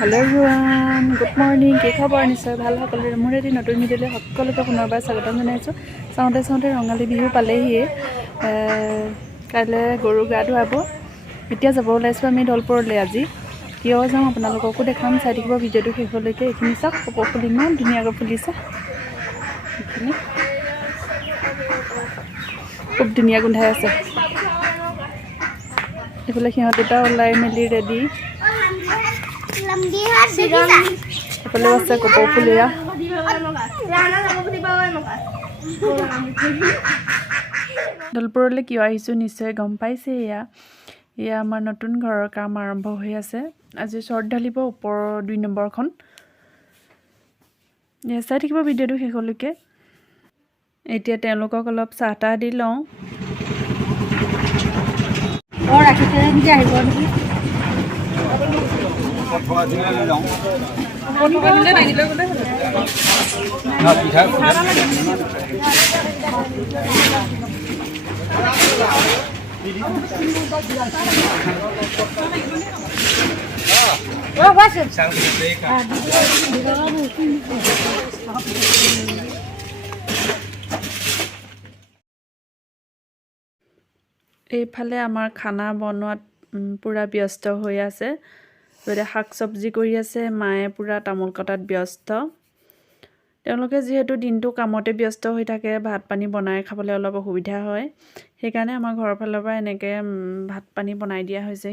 Hello everyone, good morning. কি খবৰ নিশ্চয় ভাল সকলোৰে মোৰ এটি নতুন ভিডিঅ'লৈ সকলোকে পুনৰবাৰ স্বাগতম জনাইছো। চাওঁতে ৰঙালী বিহু পালেহি। কাইলৈ গৰু গা ধুৱাব। এতিয়া যাব ওলাইছো আমি দলপুৰলৈ আজি। কিয় যাম আপোনালোককো দেখাম, চাই থাকিব ভিডিঅ'টো শেষলৈকে। এইখিনি চাওক, কপৌ ফুল ইমান ধুনীয়াকৈ ফুলিছে। এইখিনি খুব ধুনীয়া গোন্ধাই আছে। এইফালে সিহঁত দুটা ওলাই মেলি ৰেডি। এইফালে আছে কপৌ ফুলীয়া। দলপুৰলৈ কিয় আহিছোঁ নিশ্চয় গম পাইছে। এয়া আমাৰ নতুন ঘৰৰ কাম আৰম্ভ হৈ আছে। আজি চৰ্ট ঢালিব ওপৰৰ 2 নম্বৰখন। চাই থাকিব ভিডিঅ'টো শেষলৈকে। এতিয়া তেওঁলোকক অলপ চাহ তাহ দি লওঁ। এইফালে আমাৰ খানা বনোৱাত পুৰা ব্যস্ত হৈ আছে। গতিকে শাক চব্জি কৰি আছে, মায়ে পুৰা তামোল কটাত ব্যস্ত। তেওঁলোকে যিহেতু দিনটো কামতে ব্যস্ত হৈ থাকে, ভাত পানী বনাই খাবলৈ অলপ অসুবিধা হয়। সেইকাৰণে আমাৰ ঘৰৰ ফালৰ পৰা এনেকৈ ভাত পানী বনাই দিয়া হৈছে।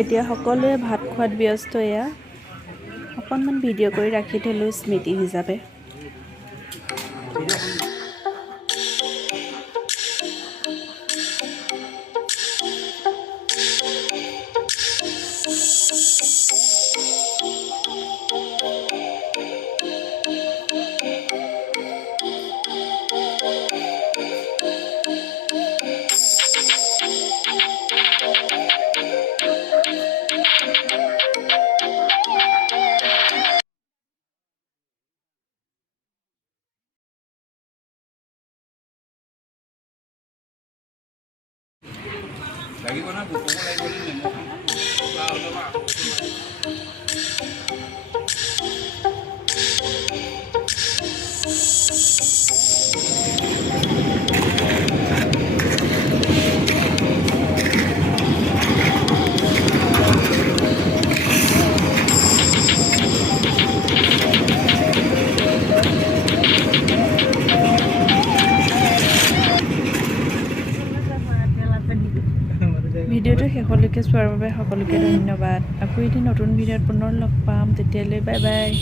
এতিয়া সকলোৱে ভাত খোৱাত ব্যস্ত। এয়া অকণমান ভিডিঅ' কৰি ৰাখি থলোঁ স্মৃতি হিচাপে। লাগিব না বুকব লাগিব ভিডিঅ'টো শেষলৈকে চোৱাৰ বাবে সকলোকে ধন্যবাদ। আকৌ এটি নতুন ভিডিঅ'ত পুনৰ লগ পাম। তেতিয়ালৈ বাই বাই।